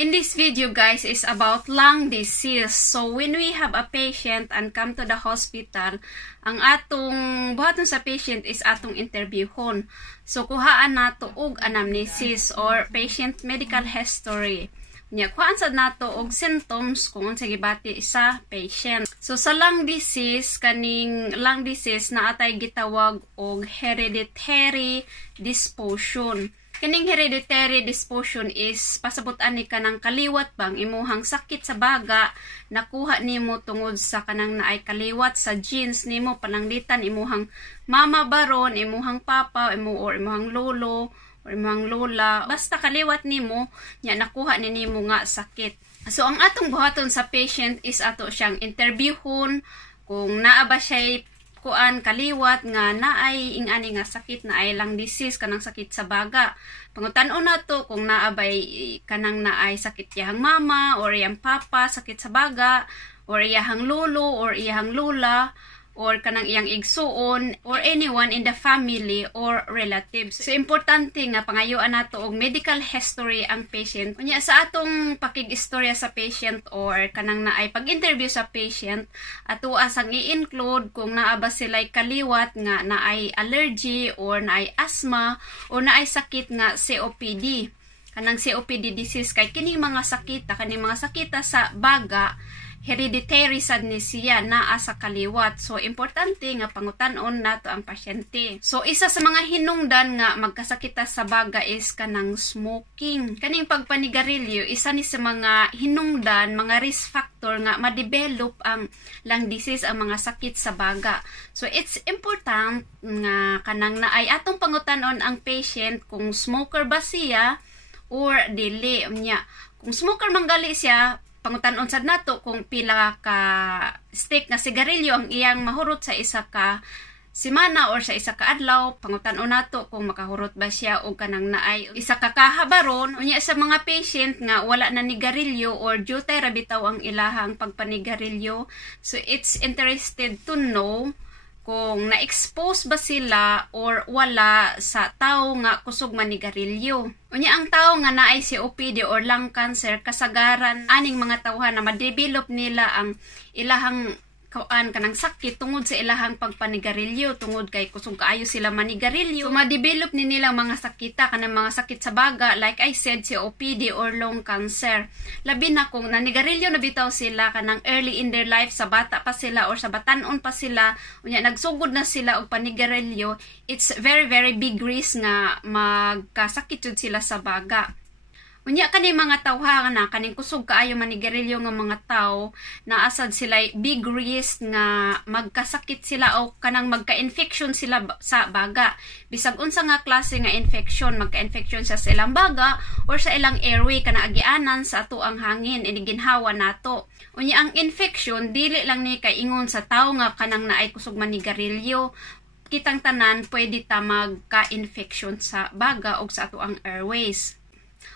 In this video guys is about lung disease. So when we have a patient and come to the hospital, ang atong buhaton sa patient is atong interviewhon. So kuhaan nato og anamnesis or patient medical history. Nya kuhaan sad nato og symptoms kung unsa gibati sa patient. So sa lung disease, kaning lung disease na atay gitawag og hereditary dysfunction. Kining hereditary dysfunction is pasabot ani kanang kaliwat bang imuhang sakit sa baga nakuha nimo tungod sa kanang naay kaliwat sa genes nimo pananglitan imuhang mama baron, imuhang papa, imuhang lolo or imuhang lola, basta kaliwat nimo nya nakuha ni nimo nga sakit. So ang atong buhaton sa patient is ato siyang interviewhon kung naa ba siya kuan kaliwat nga naay ingani nga sakit na ay lung disease kanang sakit sa baga. Pangutan-on nato kung naabay kanang naay sakit iyang mama or iyang papa sakit sa baga or iyang lolo or iyang lola or kanang iyang igsuon or anyone in the family or relatives. So importante nga pangayoan nato og medical history ang patient. Unya sa atong pakig-istorya sa patient or kanang naay pag-interview sa patient, ato asang i-include kung naa ba sila'y kaliwat nga naay allergy or naay asthma or naay sakit nga COPD. Kanang COPD disease kay kining mga sakita, kaning mga sakita sa baga hereditary sad ni siya naa sa kaliwat. So importante nga pangutan-on nato ang pasyente. So isa sa mga hinungdan nga magkasakita sa baga is kanang smoking. Kaning pagpanigarilyo isa ni sa mga hinungdan, mga risk factor nga ma-develop ang lung disease, ang mga sakit sa baga. So it's important nga kanang naay atong pangutan-on ang patient kung smoker ba siya or dili niya. Kung smoker manggali siya, pangutan-on sad nato kung pila ka stick nga sigarilyo ang iyang mahurot sa isa ka semana or sa isa ka adlaw. Pangutan-on nato kung makahurot ba siya og kanang naay isa ka kahabaron. Unya sa mga patient nga wala na nigarilyo or dutay ra bitaw ang ilahang pagpanigarilyo, so it's interested to know kung na-expose ba sila or wala sa tao nga kusog manigarilyo. Unya ang tao nga naay COPD or lung cancer, kasagaran aning mga tawhan na ma-develop nila ang ilahang kanang sakit tungod sa ilahang pagpanigarilyo, tungod kay kusog kaayo sila manigarilyo. So ma-develop ni nila mga sakita, kanang mga sakit sa baga, like I said, COPD or lung cancer. Labi na kung nanigarilyo na bitaw sila kanang early in their life, sa bata pa sila or sa batanon pa sila, unya nagsugod na sila og panigarilyo, it's very very big risk nga magkasakit jud sila sa baga. Unya kaning mga tawha na kaning kusog kaayo manigarilyo nga mga tawo, naasad sila big risk nga magkasakit sila o kanang magka-infection sila sa baga. Bisag unsa nga klase nga infection, magka-infection siya sa ilang baga or sa ilang airway kana agianan sa ato ang hangin iniginhawa nato. Unya ang infection dili lang ni kay ingon sa tawo nga kanang naay kusog manigarilyo. Kitang tanan pwede ta magka-infection sa baga o sa ato ang airways.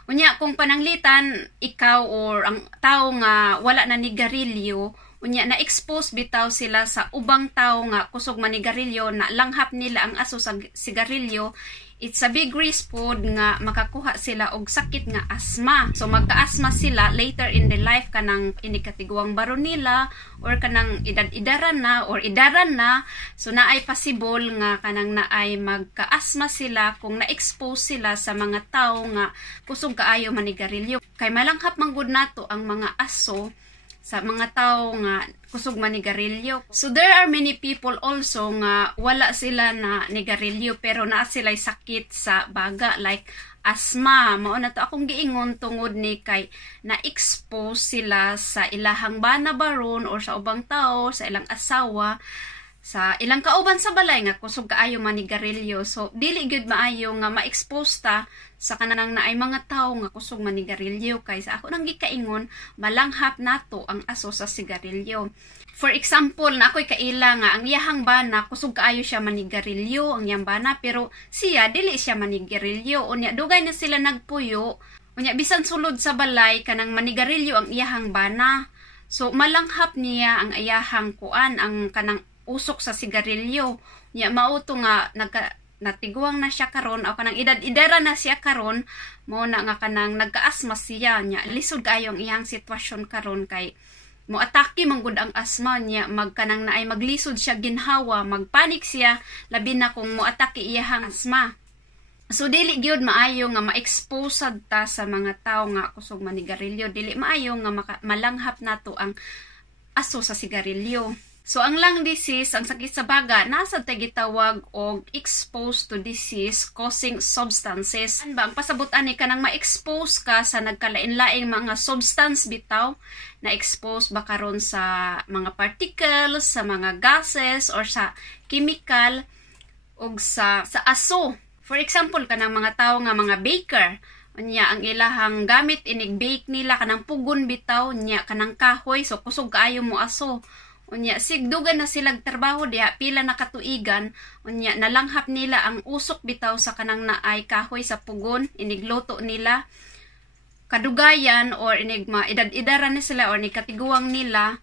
Unya kung pananglitan ikaw or ang tao nga wala na nigarilyo, unya na-expose bitaw sila sa ubang tao nga kusog manigarilyo, na langhap nila ang aso sa sigarilyo, it's a big risk pod nga makakuha sila og sakit nga asthma. So magka-asthma sila later in their life, kanang inikatiguang baron nila or kanang edad-idaran na or idaran na. So naay possible nga kanang naay magka-asthma sila kung na-expose sila sa mga tao nga kusog kaayo manigarilyo. Kay malanghap manggod nato ang mga aso sa mga tao nga kusog manigarilyo. So there are many people also nga wala sila na nigarilyo pero naa sila'y sakit sa baga like asthma. Mao na to akong giingon tungod ni kay na-expose sila sa ilahang bana baron or sa ubang tao, sa ilang asawa, sa ilang kauban sa balay nga kusog kaayo manigarilyo. So dili gyud maayo nga ma-expose ta sa kanang naay mga tao nga kusog manigarilyo, kay sa ako nang gikaingon malanghap nato ang aso sa sigarilyo. For example, na ako'y kaila nga ang iyahang bana kusog kaayo siya manigarilyo ang iyang bana pero siya dili siya manigarilyo. Unya dugay na sila nagpuyo, unya bisan sulod sa balay kanang manigarilyo ang iyahang bana. So malanghap niya ang iyahang kuan ang kanang usok sa sigarilyo. Nya mao to nga natiguang na siya karon o kanang edad-edara na siya karon mo na nga kanang nagka-asma siya nya lisod kaayo ang iyang sitwasyon karon kay mo atake manggod ang asma niya magkanang naay maglisod siya ginhawa magpanik siya labi na kung mo atake iyang asma. So dili gyud maayo nga ma-expose ta sa mga tawo nga kusog manigarilyo, dili maayo nga malanghap nato ang aso sa sigarilyo. So ang lung disease, ang sakit sa baga, nasa gitawag og exposed to disease causing substances. Ano ba ang pasabot-an ni kanang ma-expose ka sa nagkalain-laing mga substance bitaw, na-expose ba karon sa mga particles, sa mga gases or sa chemical og sa aso. For example, kanang mga tao nga mga baker, nya ang ilahang gamit inig bake nila kanang pugon bitaw nya kanang kahoy, so kusog kaayo mo aso. Unya sigdugan na silang trabaho diha pila na katuigan, unya nalanghap nila ang usok bitaw sa kanang naay kahoy sa pugon inigluto nila. Kadugayan or inig edad-edara na sila or ni katiguang nila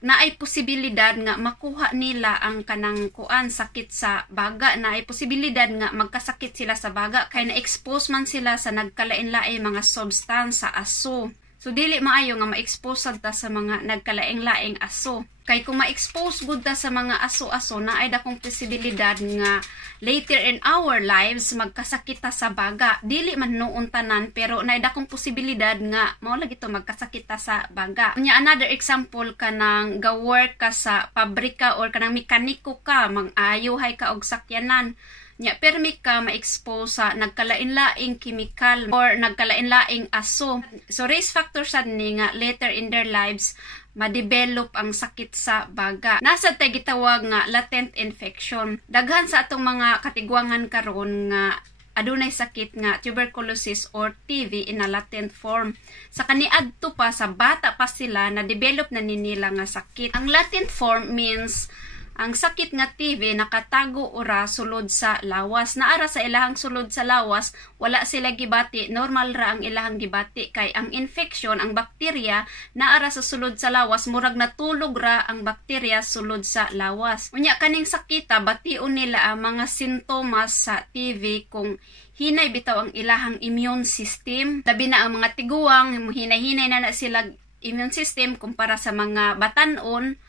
naay posibilidad nga makuha nila ang kanang kuan sakit sa baga, naay posibilidad nga magkasakit sila sa baga kay na-expose man sila sa nagkalain-laing mga substance sa aso. So dili maayo nga ma-expose ta sa mga nagkalaing-laing aso. Kay kung ma-expose gud ta sa mga aso-aso naay dakong posibilidad nga later in our lives magkasakit ta sa baga. Dili man noon tanan pero naay dakong posibilidad nga mao lagi to magkasakit ta sa baga. Unya another example kanang ga-work ka sa pabrika or kanang mekaniko ka, mang-ayuhay ka og sakyanan. Nya permi ka ma-expose sa nagkalain-laing chemical or nagkalain-laing aso. So risk factor sad ni nga later in their lives ma-develop ang sakit sa baga. Nasa tay gitawag nga latent infection. Daghan sa atong mga katigwangan karon nga adunay sakit nga tuberculosis or TB in a latent form. Sa kaniadto pa sa bata pa sila na develop na nila nga sakit. Ang latent form means ang sakit nga TB nakatago ora sulod sa lawas. Naara sa ilahang sulod sa lawas, wala sila gibati, normal ra ang ilahang gibati kay ang infection, ang bakterya naara sa sulod sa lawas, murag natulog ra ang bakterya sulod sa lawas. Unya kaning sakita bation nila ang mga sintomas sa TB kung hinay bitaw ang ilahang immune system. Labi na ang mga tiguang, hinay-hinay na sila immune system kumpara sa mga batanon.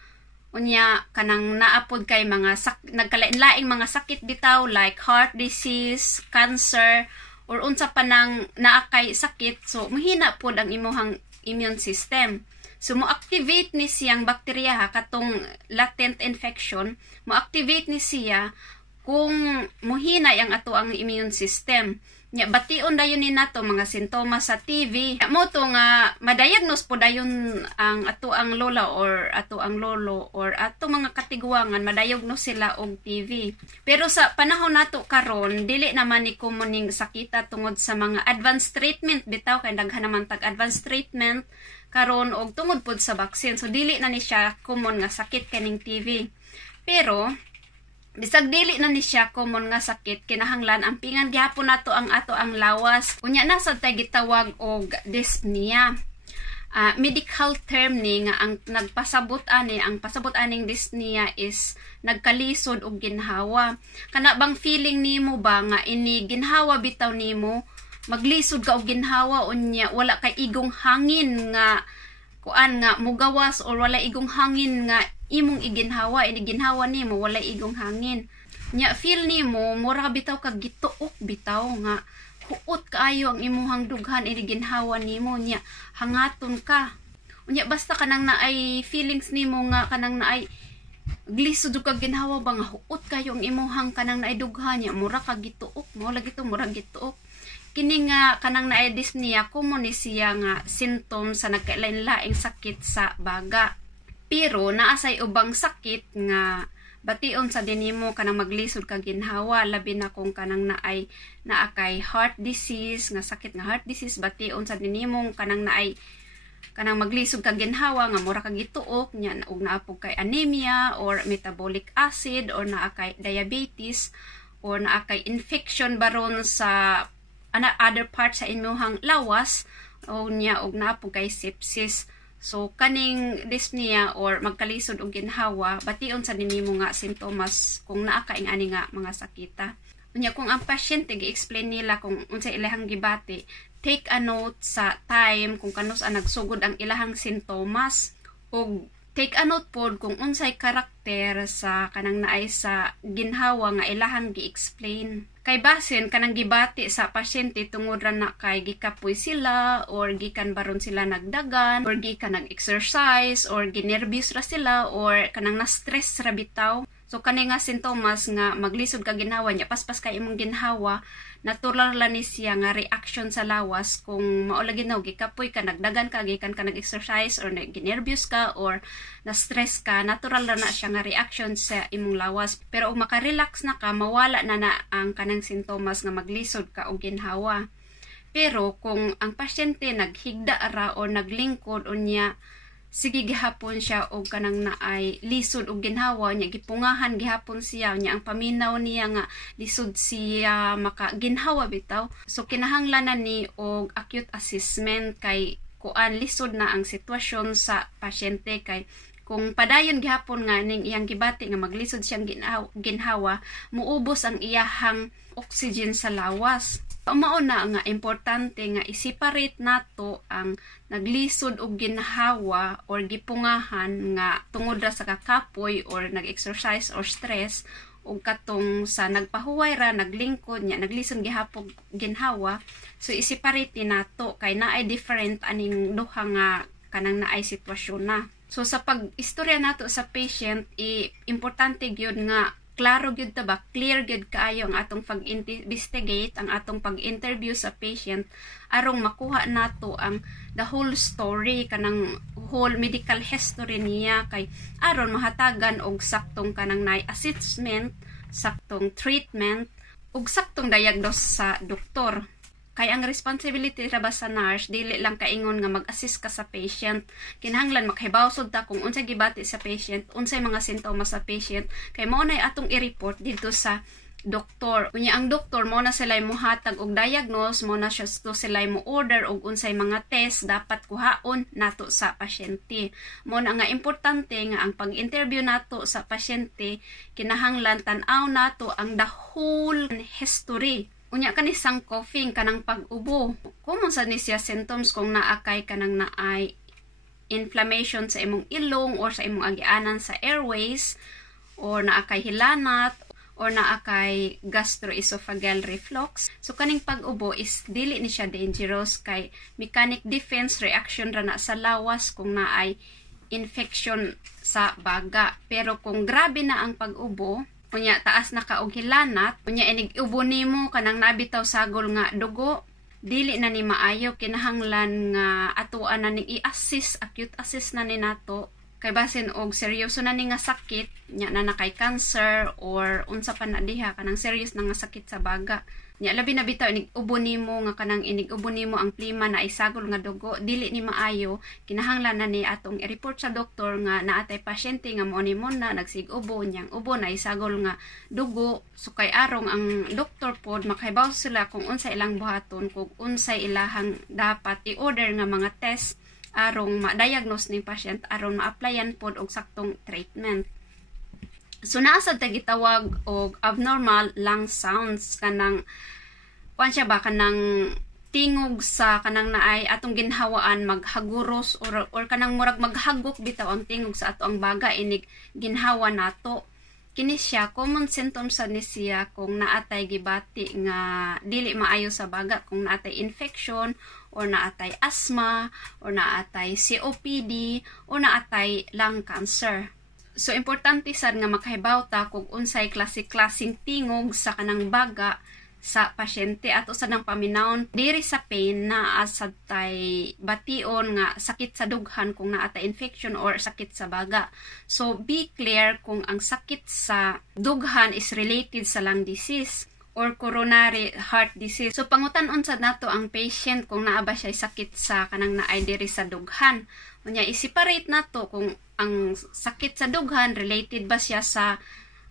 Unya kanang naapod kay mga nagkalain-laing mga sakit bitaw like heart disease, cancer or unsa pa nang naa kay sakit, so mahina pod ang imuhang immune system. So mo-activate ni siyang bakterya katong latent infection, mo-activate ni siya kung muhinay ang ato ang immune system. Nya bation dayon ni nato mga sintomas sa TB. Mo to nga ma-diagnose po dayon ang ato ang lola or ato ang lolo or ato mga katiguangan ma-diagnose sila og TB. Pero sa panahon nato karon dili naman ni kumuning sakita tungod sa mga advanced treatment bitaw kay daghan naman tag advanced treatment karon og tungod pod sa vaccine. So dili na ni siya common nga sakit kaning TB. Pero bisag dili na ni siya common nga sakit, kinahanglan ang pingan gyapon nato ang ato ang lawas. Unya na sa tay gitawag og dyspnea. Medical term ni nga ang nagpasabot ani, ang pasabot aning dyspnea is nagkalisod og ginhawa. Kana bang feeling nimo ba nga ini ginhawa bitaw nimo, maglisod ka og ginhawa unya wala kay igong hangin nga kuan nga mugawas or wala igong hangin nga imong iginhawa, iniginhawa nimo wala igong hangin. Nya feel nimo mura bitaw kag gituok bitaw nga huot kaayo ang imong dughan iniginhawa nimo nya hangaton ka. Unya basta kanang naay feelings nimo nga kanang naay glisod kag ginhawa ba nga huot kayo ang imong kanang naay dughan nya mura kag gituok, mo lagi to mura gituok. Kini nga kanang naay dyspnea common ni siya nga symptom sa nagkalain-laing sakit sa baga. Pero naasay ubang sakit nga bation sa dinimo kanang maglisod kag ginhawa, labi na kung kanang naa kay heart disease nga sakit nga heart disease, bation sa dinimo kanang naay kanang maglisod kag ginhawa nga mura kag gituok nya og naapog kay anemia or metabolic acid or naa kay diabetes or naa kay infection baron sa other part sa imuhang lawas o nya og naapog kay sepsis. So kaning dyspnea or magkalisod og ginhawa bation sa dinimo nga sintomas kung naa kaing ani nga mga sakita. Unya kung ang pasyente gi-explain nila kung unsay ilahang gibati, take a note sa time kung kanus ang nagsugod ang ilahang sintomas, ug take a note pod kung unsay karakter sa kanang naay sa ginhawa nga ilahang gi-explain. Kay basin kanang gibati sa pasyente tungod ra na kay gikapoy sila or gikan baron sila nagdagan or gikan nag-exercise or ginervyos ra sila or kanang na-stress ra bitaw. So kani nga sintomas nga maglisod ka ginhawa niya paspas kay imong ginhawa, natural lang ni siya nga reaction sa lawas kung maula ginaw gikapoy ka nagdagan ka gikan ka nag-exercise or ginervyos ka or na-stress ka, natural na siya nga reaction sa imong lawas. Pero kung makarelax na ka, mawala na ang kanang sintomas nga maglisod ka og ginhawa. Pero kung ang pasyente naghigda ra o naglingkod unya, sige gihapon siya og kanang naay lisod og ginhawa niya, gipungahan gihapon siya niya ang paminaw niya nga lisod siya maka ginhawa bitaw. So kinahanglan na ni og acute assessment kay kuan lisod na ang sitwasyon sa pasyente. Kay kung padayon gihapon nga ning iyang gibati nga maglisod siyang ginhawa, muubos ang iyahang oxygen sa lawas. Mao na nga importante nga i-separate nato ang naglisod og ginhawa or gipungahan nga tungod ra sa kakapoy or nag-exercise or stress, ug katong sa nagpahuway ra naglingkod nya naglisod gihapon ginhawa. So i-separate nato kay naay different aning duha nga kanang naay sitwasyon na. So sa pag-istorya nato sa patient, importante gyud nga klaro gyud ta ba, clear gyud kaayo ang atong pag-investigate, ang atong pag-interview sa patient arong makuha nato ang the whole story, kanang whole medical history niya, kay aron mahatagan og saktong kanang naay assessment, saktong treatment ug saktong diagnose sa doktor. Kay ang responsibility ra ba sa nurse dili lang kaingon nga mag-assist ka sa patient, kinahanglan makahibawsod ta kung unsay gibati sa patient, unsay mga sintomas sa patient, kay mao nay atong i-report dito sa doktor. Unya ang doktor mo na sila mohatag og diagnose, mo na siya sila mo order og unsay mga test dapat kuhaon nato sa pasyente. Mo na nga importante nga ang pag-interview nato sa pasyente, kinahanglan tan-aw nato ang the whole history. Unya kanisang coughing, kanang pag-ubo. Kung sa ni siya symptoms kung naakay kanang naay inflammation sa imong ilong or sa imong agianan sa airways, or naakay hilanat, or naakay gastroesophageal reflux. So kaning pag-ubo is dili ni siya dangerous kay mechanic defense reaction ra na sa lawas kung naay infection sa baga. Pero kung grabe na ang pag-ubo, unya taas na ka og hilanat, unya inig-ubo nimo kanang nabitaw sagol nga dugo, dili na ni maayo, kinahanglan nga atuan na ning i-assist, acute assist na ni nato. Kay basin og seryoso na ni nga sakit, nya na nakay cancer or unsa pa na diha kanang serious na nga sakit sa baga. Nya labi na bitaw inig-ubo nimo nga kanang inig-ubo nimo ang plima na isagol nga dugo, dili ni maayo, kinahanglan na ni atong i-report sa doktor nga naatay pasyente nga mo na nagsig-ubo nyang ubo na isagol nga dugo. So kay arong ang doktor pod makahibaw sila kung unsay ilang buhaton, kung unsay ilahang dapat i-order nga mga test arong ma-diagnose ning patient, aron ma-applyan pod og saktong treatment. So naasad ta gitawag og abnormal lung sounds, kanang kuan siya ba, kanang tingog sa kanang naay atong ginhawaan maghaguros or kanang murag maghagok bitaw ang tingog sa ato ang baga inig ginhawa nato. Kini siya common symptoms sa ni siya kung naatay gibati nga dili maayo sa baga, kung naatay infection or naatay asthma or naatay COPD or naatay lung cancer. So importante sad nga makahibaw ta kung unsay klase-klaseng tingog sa kanang baga sa pasyente ato sa nang paminawon diri sa pain na asad tay bation nga sakit sa dughan kung naatay infection or sakit sa baga. So be clear kung ang sakit sa dughan is related sa lung disease or coronary heart disease. So pangutan-on sad nato ang patient kung naa ba siya sakit sa kanang naay diri sa dughan. Unya i-separate nato kung ang sakit sa dughan related ba siya sa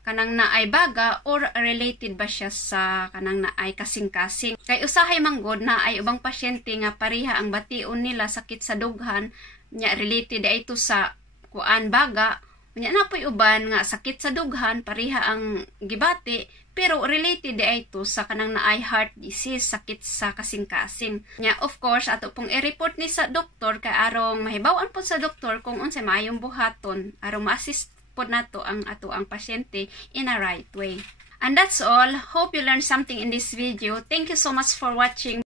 kanang naay baga or related ba siya sa kanang naay kasing-kasing. Kay usahay manggod na ay ubang pasyente nga pareha ang bation nila sakit sa dughan, nya related ay ito sa kuan baga. Nya napoy uban nga sakit sa dughan pareha ang gibati pero related di ito sa kanang naay heart disease, sakit sa kasing-kasing. Nya of course ato pong i-report ni sa doktor kay arong mahibaw-an po sa doktor kung unsay maayong buhaton arong ma-assist po nato ang pasyente in a right way. And that's all. Hope you learned something in this video. Thank you so much for watching.